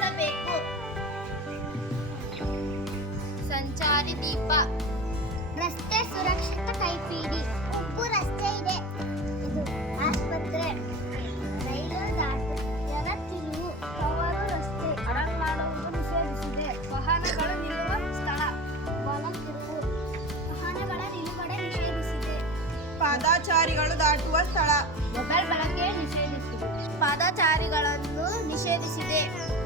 ನಿಲ್ಲಿಸಬೇಕು. ಸಂಚಾರಿ ದೀಪ. ರಸ್ತೆ ಸುರಕ್ಷಿತ ಕೈಪಿಡಿ. ಉಪ್ಪು ರಸ್ತೆ ಇದೆ. ಇದು ಆಸ್ಪತ್ರೆ. ರೈಲು ದಾಟದ ತಿರುವು. ಕವರು ರಸ್ತೆ. ಅಡಮಾಡುವುದು ನಿಷೇಧಿಸಿದೆ. ವಾಹನಗಳು ನಿಲ್ಲುವ ಸ್ಥಳ. ಬಲ ತಿರುವು. ವಾಹನಗಳ ನಿಲುಗಡೆ ನಿಷೇಧಿಸಿದೆ. ಪಾದಚಾರಿಗಳು ದಾಟುವ ಸ್ಥಳ. ಮೊಬೈಲ್ ಬಳಕೆ ನಿಷೇಧಿಸಿದೆ. ಪಾದಚಾರಿಗಳನ್ನು ನಿಷೇಧಿಸಿದೆ.